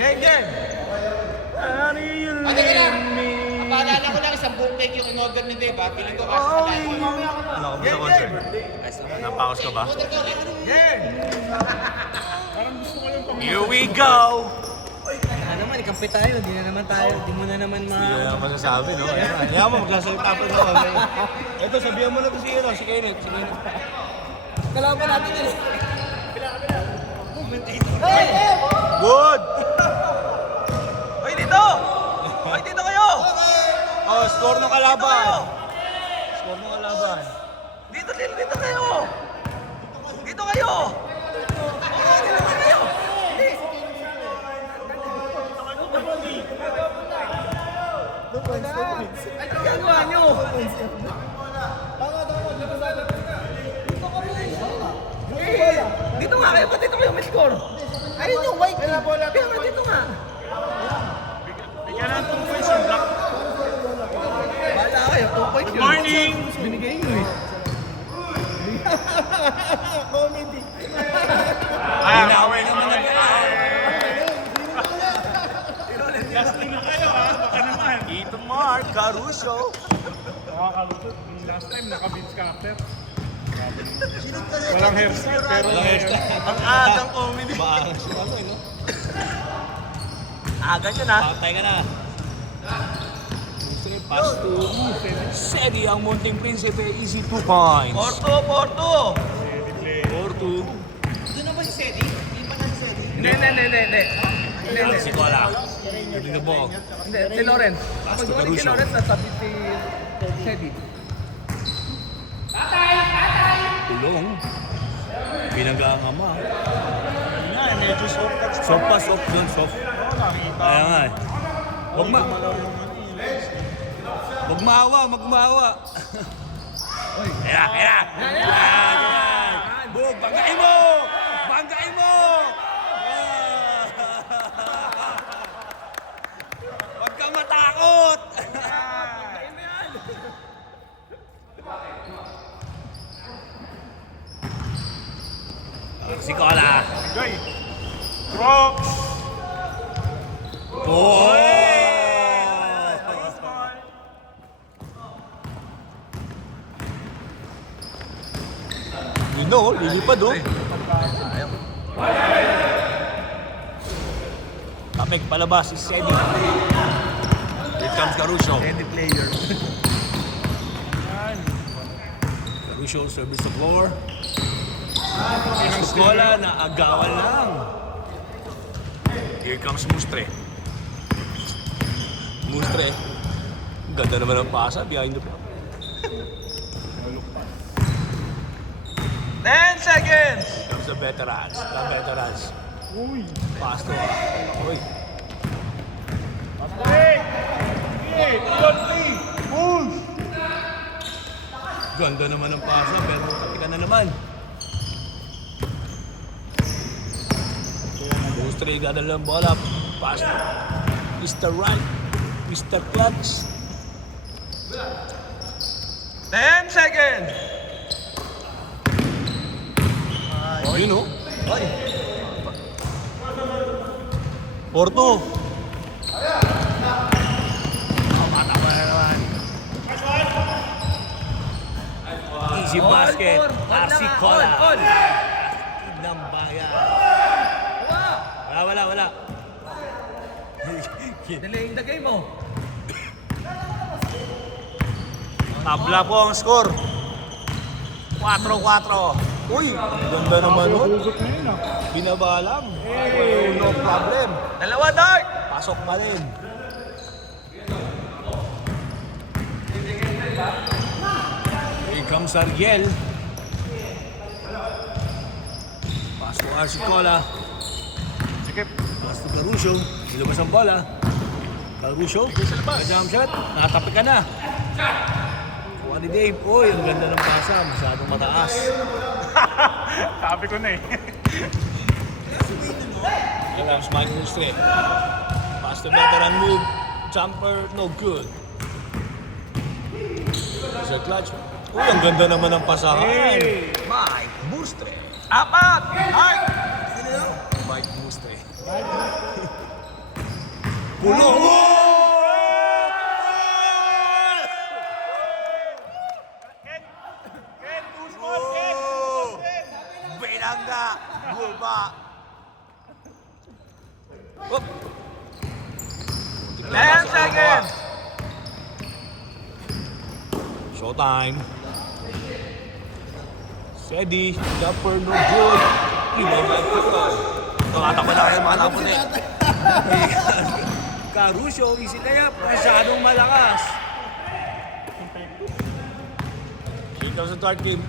Game! Ano yun? Teka lang. Paalala ko lang, isang buong cake yung in-order ni Dave, ha? Piling ko kasi sa live. Ano ka ba sa concert? Napakos ka ba? Game! Here we go! Ano naman, ikampi tayo. Di na naman tayo. Di mo na naman Hindi na masasabi, no? Kaya mo, magsasalita pa naman. Ito, sabihan mo na to si Kenneth. Kalaban natin yun. Good! Hoy, dito! Hoy, dito kayo! Oh, score ng kalaban. Score ng kalaban. Dito kayo! Dito kayo! Dito naman kayo! Ay, ginagawa nyo! Dito nga kayo, ba't dito kayo may score? Ayun yung white. Kaya nga dito nga. Bigyan ng 2 points yung black. Bahala kayo, 2 points yun. Morning! Binigay nyo eh. Comedy. Away naman ang Last na kayo, ha? Baka naman. Ito Mark Caruso. Nakakalutod. Yung last time, naka-beats ka after. Walang hairstyle, pero... Ang agang comedy. Maangas yung ano, no? Agan yun ha. Patay ka na. Pass to Sedi ang Munting Prinsipe. Easy 2 points. Porto! 4-2. Doon na ba si Sedi? Hindi pa na si Sedi? Hindi. Si Cola. Giving the ball. Hindi, si Lawrence. Pass Pag to gumaling si Caruso. Lawrence, nasabi si Teddy. Tulong. Binaga ang ama. Nga, medyo soft touch. Soft pa, soft doon, soft. Kaya nga eh. Huwag maawa. Kaya. Bug, banggain mo! Huwag kang matakot! Si Cola. Guy! Rocks! Boy! Lilipad oh. Kapek, palabas, si Sedi. Here comes Caruso. Teddy player. Caruso service the floor. Escola na agawan lang. Here comes Mustre. Ganda naman ang pasa behind the ball. 10 seconds! Here comes the veterans. Uy! Pass to Uy. Hey! Hey! Push! Ganda naman ang pasa pero katika na naman. Mustre gadala ang bola. Pass to Mr. Right. Mr. Clutch. 10 seconds! Yun oh. Ay! Porto. Easy basket. RC Cola. Ng bayan. Wala. Delaying the game oh. Tabla po ang score. 4-4. Uy, ganda naman nun. Hugot na yun, ah. Binaba lang. No problem. Dalawa, Dart! Pasok pa rin. Here comes Ariel. Pass to RC Cola. Sige. Pass to Caruso. Nilabas ang bola. Caruso. Jump shot. Nakatapi ka na. Kuha ni Dave. Uy, ang ganda ng pasa. Masyadong mataas. Sabi ko na eh. Here comes Mike Mustre. Pass to veteran move. Jumper, no good. Sa clutch. Uy, ang ganda naman ng pasahan. Hey! Mike Mustre. Apat! Dart! Mike Mustre. Pulo! Ken, too small, Ken. Bilangga! Bulba! Up! 10 seconds! Showtime! Steady, jumper, no good. Tumatakbo na kayo mga nakaputi. Caruso, easy layup. Masyadong malakas. Here comes the third team.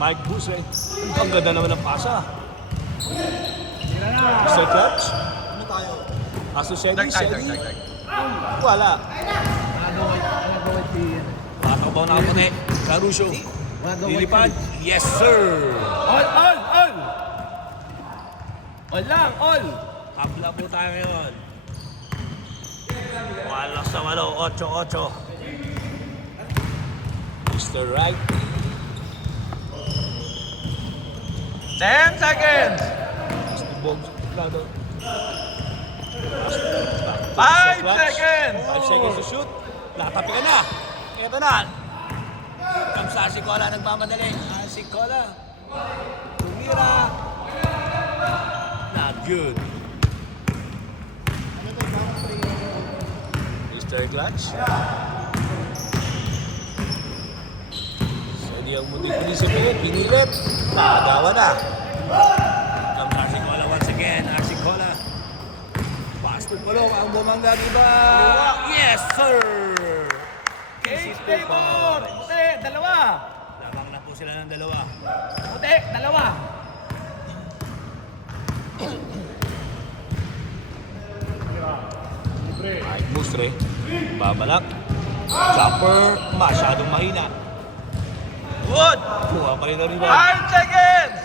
Mike Busre. Ang ganda naman ng pasa. Mr. Clutch. Ano tayo? Aso Sedi. Wala. Tatakbaw na kaputi. Caruso. Lilipad. Yes, sir. All! All lang, all! Habla po tayo ngayon. Wala sa walo. 8-8. Mr. Right. 10 seconds! Mr. Bogs. 5 seconds! 5 seconds to shoot. Natapi ka na. Ito na. Comes Asikola. Nagmamadali. Asikola. Tumira. Not good. Mr. Clutch. Sedi ang mundi prinsipin. Pinilit. Nakagawa na. Comes Asikola once again. Asikola. Pass to Palong. Ang bumangga iba. Yes, sir! Cage Tabor! Puti, dalawa! Lamang na po sila ng dalawa. Puti, dalawa! Mike Mustre, babalak. Jumper, masyadong mahina. Good! Kuha pa rin ang rebound. 5 seconds!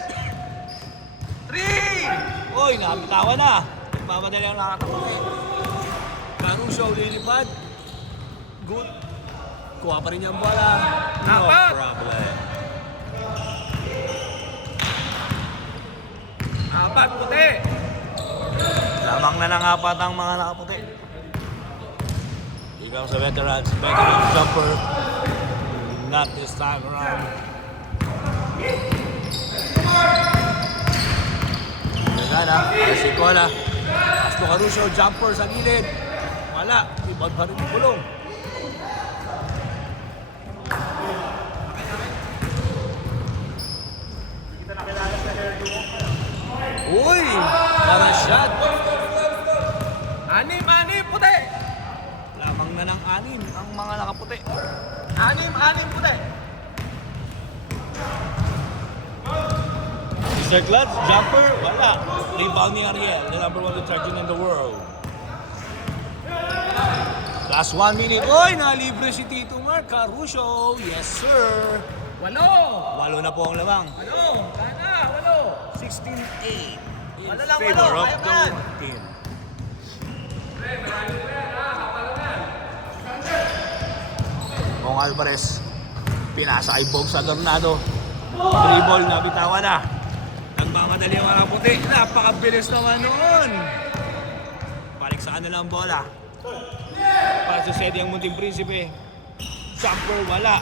3! Uy, nakabitawan na. Nagmamadali ang nakatapunin. Caruso, lilipad. Good. Kuha pa rin yung bola. No Apat! problem. 4 puti! Lamang na ng apat ang mga nakaputi. Here comes the veterans. Veteran jumper. Not this time around. Nagana. Asikola. Pasto Caruso. Jumper sa gilid. Wala. Ibang pa rin yung pulong. Uy! Para shot. 6 puti! Lamang na ng 6 ang mga nakaputi. 6 puti! Mr. Clutch, jumper, wala. Rebound ni Ariel, the number 1 detergent in the world. Last 1 minute. Uy, nalibre si Tito Mark. Caruso, yes sir. 8! 8 na po ang lamang. 8! 16-8 in Walo lang, favor walo. of Kaya the pa yan. winning team. Kong Alvarez, pinasa kay Bob sa Tornado. Dribble na bitawan na. Nagmamadali ang mga puti. Napakabilis naman noon. Balik sa kanila ang bola. Para sa Sedi ang munting prinsipe. Jumper, wala.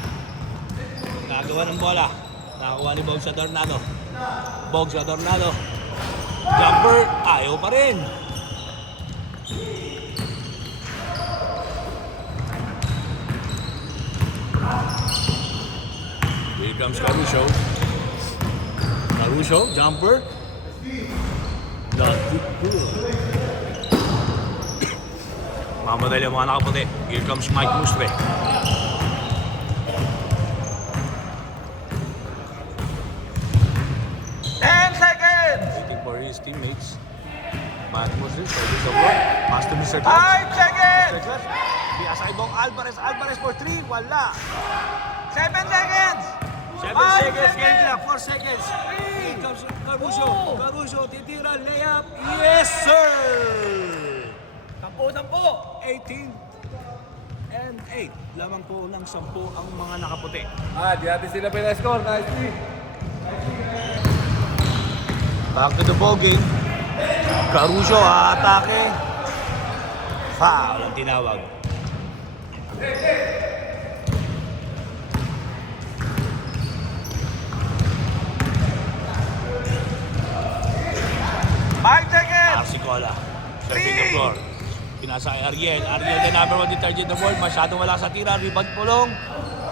Nagawa ng bola. Nakakuha ni Bob sa Tornado. Bob sa Tornado. Jumper, ayaw pa rin. Here comes Caruso. Caruso, jumper. Not good. Mamadali ang mga nakaputi. Here comes Mike Mustre. Waiting for his teammates. Mike Mustre, service of work. Pass to Mr. Clutch. 5 seconds! Mr. Clutch. Biasa ibang Alvarez. Alvarez for 3. Wala. 7 seconds! 7 5 seconds. Game seconds. clock. 4 seconds. Here comes Caruso. Caruso, titira, layup. Yes, sir! 10! 18 and 8. Lamang po ng 10 ang mga nakaputi. Di natin sila pinascore. Nicely. Back to the ball game. Caruso, atake. Foul ang tinawag. Arsicola. Serving the floor. Pinasa kay Ariel. Ariel the number 1 detergent the board. Masyadong wala sa tira. Rebound pulong.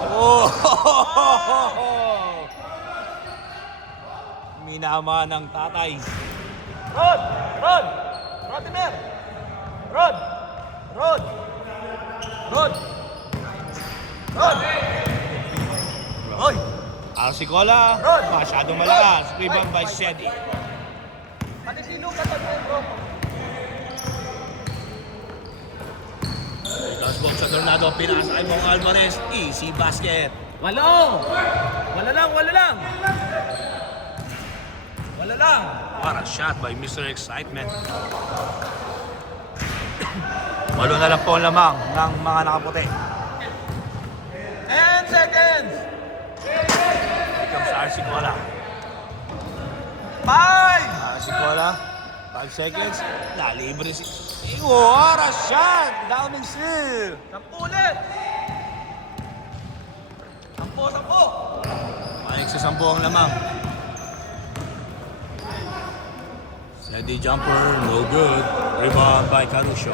Oh! Minama ng tatay. Rod! Rod! Rodimer! Rod! Rod! Rod! Rod! Hoy! Arsicola. Rod! Masyadong malakas. Rebound by Sedi. Pati si Lucas at Pedro. Tapos box sa Tornado. Pinasa kay Mong Alvarez. Easy basket. Walo! Wala lang, wala lang! Wala lang! What a shot by Mr. Excitement. Walo na lang po ang lamang ng mga nakaputi. 10 seconds! Here comes Arsicola. 5! Arsicola. 5 seconds. Nalibre si... What a shot! Downing steal. 10 ulit! 10! Manik sa 10 ang lamang. Steady jumper, no good. Rebound by Caruso.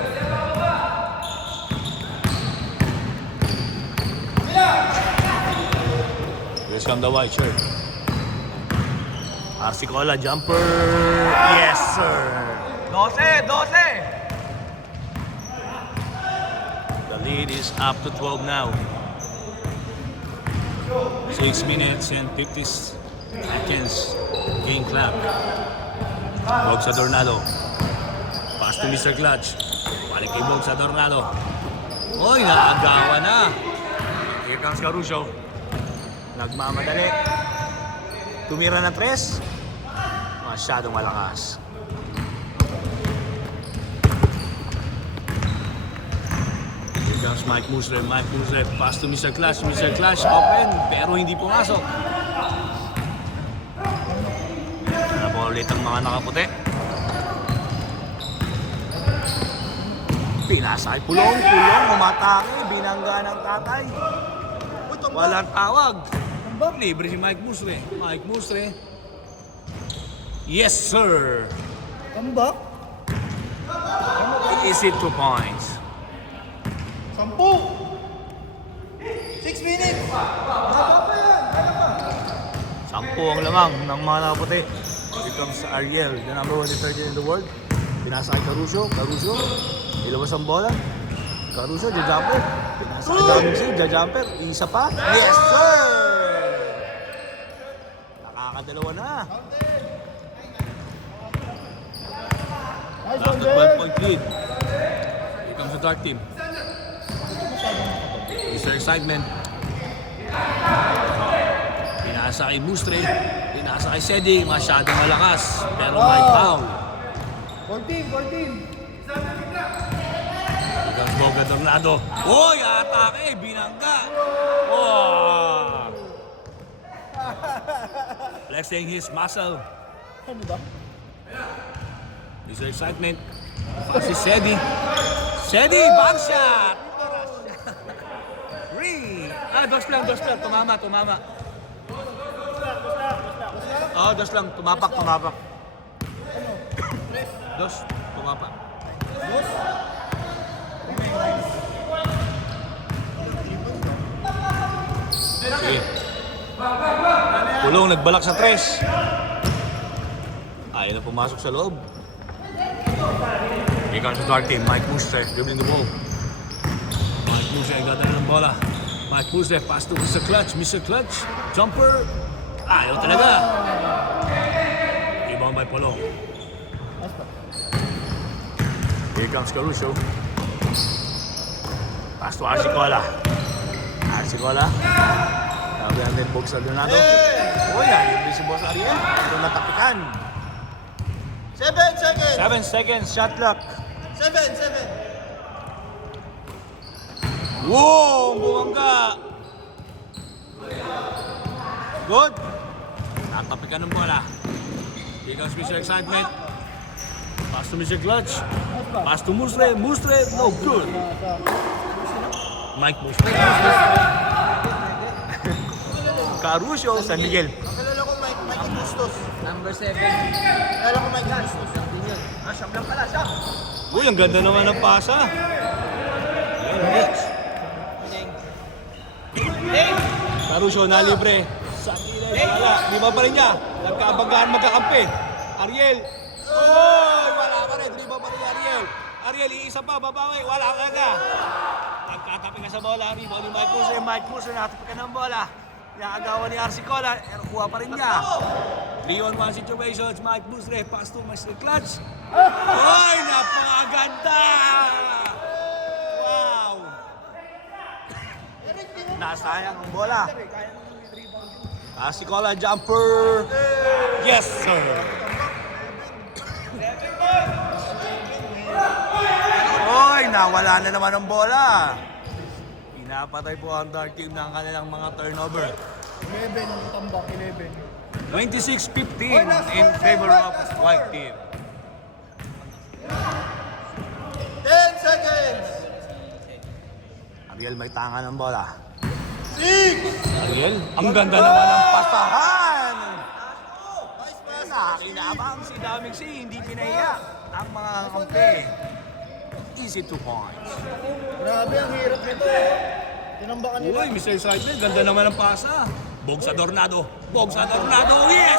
Here's come the white shirt. Arsicola jumper. Yes, sir. 12! 12! The lead is up to 12 now. 6 minutes and 50 seconds. Game clock. Bog sa Tornado. Pass to Mr. Clutch. Balik kay Bog sa Tornado. Oy, naagawa na. Here comes Caruso. Nagmamadali. Tumira na 3. Masyadong malakas. Here comes Mike Musre. Mike Musre. Pass to Mr. Clutch. Mr. Clutch open pero hindi pumasok. Ano po ulit ang mga nakaputi? Pinasay. Pulong. Umatake. Binangga ng tatay. Walang tawag. Libre si Mike Musre. Mike Musre. Yes, sir. Tambak? Is it 2 points? 10! 6 minutes! 10 ang lamang ng mga nakaputi. Here comes Ariel, the number 1 detergent in the world. Pinasa kay Caruso. Caruso. Ilabas ang bola. Caruso, jumper. Pinasa kay Downing, jumper. Isa pa. Yes, sir! Nakakadalawa na. After 12-point lead. Here comes the dark team. Mr. Excitement. Pinasa kay Mustre. Pinasa kay Sedi. Masyadong malakas. Pero may foul. 14! Hanggang Boga Tornado. Uy! Atake! Binangga! Oh! Flexing his muscle. Ano ba? Mr. Excitement. Si Sedi. Sedi! Back shot! Three! Dos lang. Tumama. Dos lang. Tumapak. Dos. Tumapak. Sige. Pulong nagbalak sa 3. Ayaw na pumasok sa loob. Here comes the dark team. Mike Mustre dribbling the ball. Mike Mustre ganda ng bola. Mike Mustre pass to Mr. Clutch. Mr. Clutch jumper. Ayaw talaga. Rebound by Pulong. Here comes Caruso. Pass to Arsicola. Sabi ang net box sa Donado. Uy, libre si Boss Ariel. Pero natapikan. 7 seconds! 7 seconds, shot clock. 7! Wow, bumangga. Good. Natapikan ng bola. Here comes Mr. Excitement. Pass to Mr. Clutch. Pass to Musre. Musre, no good. Mike Musre. Caruso, San Miguel. Kilala ko Mikey Bustos. Number 7. Kilala ko Mikey Bustos. Siyam lang pala, siyam. Uy, ang ganda naman ng pasa. Ayan, Mitch. Caruso na libre. Sa kilay, wala. Di ba pa rin niya? Nagkabanggaan magkakampi. Ariel. Oy, wala pa rin. Di ba pa rin Ariel? Ariel, iisa pa, babawi. Wala ka na. Nagkatapi ka sa bola. Rebound ni Mike Muser. Mike Muser, nakatapi ka ng bola. Nakagawa ni RC Cola. Kuha pa rin niya. 3-on-1 situations. Mike Muser, pass to Mr. Clutch. Oy, napakaganda! Wow! Nasayang ang bola. RC Cola, jumper. Yes, sir. Oy, nawala na naman ang bola. Pinapatay po ang dark team ng kanilang mga turnover. 11, tambak 11. 26-15 in favor of white team. 10 seconds! Ariel may tanga ng bola. 6! Ariel, ang ganda naman ng pasahan! Nakinabang si Daming C, hindi pinahiya ang mga kampi. Easy 2 points. Grabe, ang hirap nito. Tinambakan nila. Uy, Mr. Excitement, ganda naman ng pasa. Bog sa Tornado. Bog sa Tornado, yes!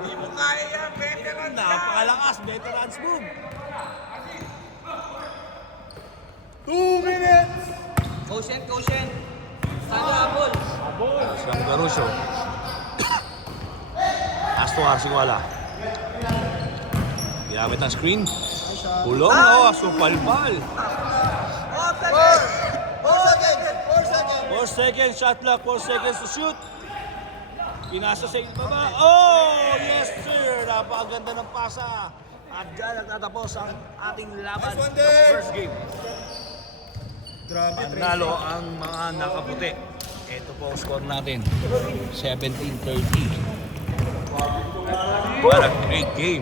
Hindi mo kaya yan, veteran. Napakalakas, veterans move. 2 minutes! Quotient. Saan yung abol? Siyang Garuso. Asto Arsiwala. Ginamit ang screen. Hulong, oh, supalpal. 4 seconds! 4 seconds, shot clock, 4 seconds to shoot. Pinasa sa baba. Oh, yes sir! Napakaganda ng pasa. At dyan nagtatapos ang ating laban sa first game. Grabe, Panalo ang mga nakaputi. Ito po ang score natin. 17-30. What a great game.